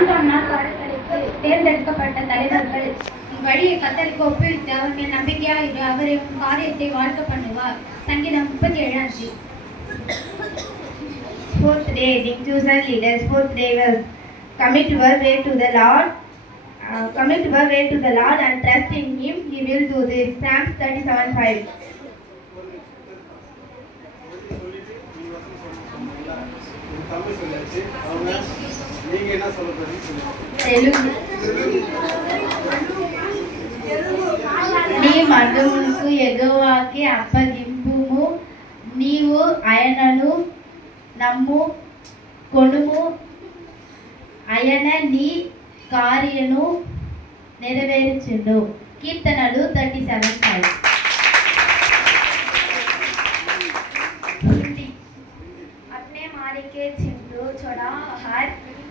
நான்காம் நாள் பாடத்தலைக்கு தேர்ந்தெடுக்கப்பட்ட தலைவர்கள் உன் வழியை கத்தரிக்கு ஒப்புவித்து அவர்கள் நம்பிக்கையா இரு அவரை உன் காரியத்தை வாழ்க்கை பண்ணுவார் சங்கீதம் முப்பத்தி ஏழு அஞ்சு Fourth day, the chosen leaders. Fourth day was commit our way to the Lord. Uh, commit our way to the Lord and trust in Him. He will do this. Psalms 37 5. Tamil சொல்லியாச்சு அவங்க నీ మగవులకు నీవు ఆయనను నమ్ము కొనుము. ఆయన నీ కార్యను నెరవేర్చుండు కీర్తనలు థర్టీ సెవెన్ ఫైవ్ అట్నే మారికే చిండు చూడ छोड़ा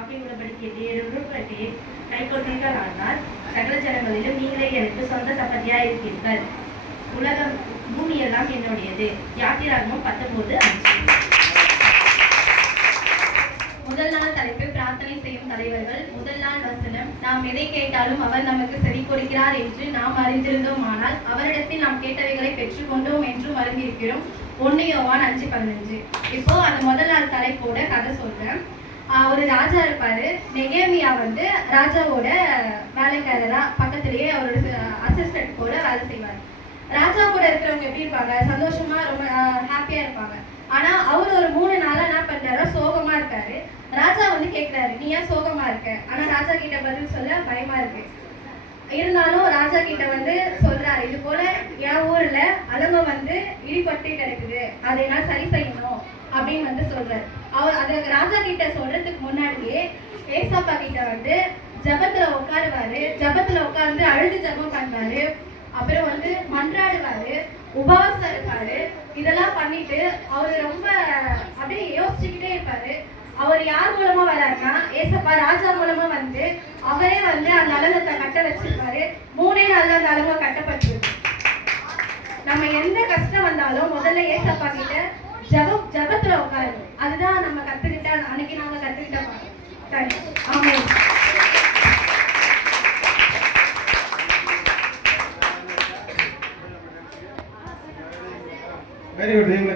நீங்களை வாக்கை உடன்படிக்கையை தேடுவதற்கு கை கொண்டீர்களானால் சகல ஜனங்களிலும் நீங்களே எனக்கு சொந்த சப்பதியாக இருப்பீர்கள் உலகம் பூமியெல்லாம் என்னுடையது. யாத்திராகமும் பத்தொன்பது அஞ்சு. முதல் நாள் தலைப்பு பிரார்த்தனை செய்யும் தலைவர்கள் முதல் நாள் வசனம். நாம் எதை கேட்டாலும் அவர் நமக்கு செவி கொடுக்கிறார் என்று நாம் அறிந்திருந்தோம். ஆனால் அவரிடத்தில் நாம் கேட்டவைகளை பெற்றுக்கொண்டோம் என்றும் அறிந்திருக்கிறோம். ஒன்று யோவான் அஞ்சு பதினஞ்சு. இப்போ அந்த முதல் நாள் தலைப்போட கதை சொல்றேன். ஒரு ராஜா இருப்பார். நெகேமியா வந்து ராஜாவோட வேலைக்காரரா. பக்கத்துலேயே அவரோட அசிஸ்டன்ட் போல வேலை செய்வார். ராஜா கூட இருக்கிறவங்க எப்படி இருப்பாங்க? சந்தோஷமா ரொம்ப ஹாப்பியாக இருப்பாங்க. ஆனால் அவர் ஒரு மூணு நாளாக என்ன பண்றாரு சோகமாக இருக்காரு. ராஜா வந்து கேட்குறாரு நீ ஏன் சோகமாக இருக்க? ஆனால் ராஜா கிட்ட பதில் சொல்ல பயமாக இருக்கு. இருந்தாலும் ராஜா கிட்ட வந்து சொல்கிறாரு இது போல் என் ஊரில் அலங்க வந்து இடிபட்டு கிடக்குது. அதை நான் சரி செய்யணும். அப்படின்னு வந்து சொல்றாரு. அவர் அதை ராஜா கிட்ட சொல்றதுக்கு முன்னாடியே ஏசப்பா கிட்ட வந்து ஜபத்துல உட்காருவாரு. ஜபத்துல உட்கார்ந்து அழுது ஜபம் பண்ணுவாரு. அப்புறம் வந்து மன்றாடுவாரு உபவாசம் இருப்பாரு. இதெல்லாம் பண்ணிட்டு அவரு ரொம்ப அப்படியே யோசிச்சுக்கிட்டே இருப்பாரு. அவர் யார் மூலமா வராருன்னா ஏசப்பா ராஜா மூலமா வந்து அவரே வந்து அந்த அலங்கத்தை கட்ட வச்சிருப்பாரு. மூணே நாள்ல அந்த அலங்கம் கட்டப்பட்டிருக்கு. நம்ம எந்த கஷ்டம் வந்தாலும் முதல்ல ஏசப்பா கிட்ட ஜபத்துல உட்காருங்க. அதுதான் நம்ம கத்துக்கிட்ட அன்னைக்கு நாங்க கத்துக்கிட்ட சரி ஆமாம் வெரி குட்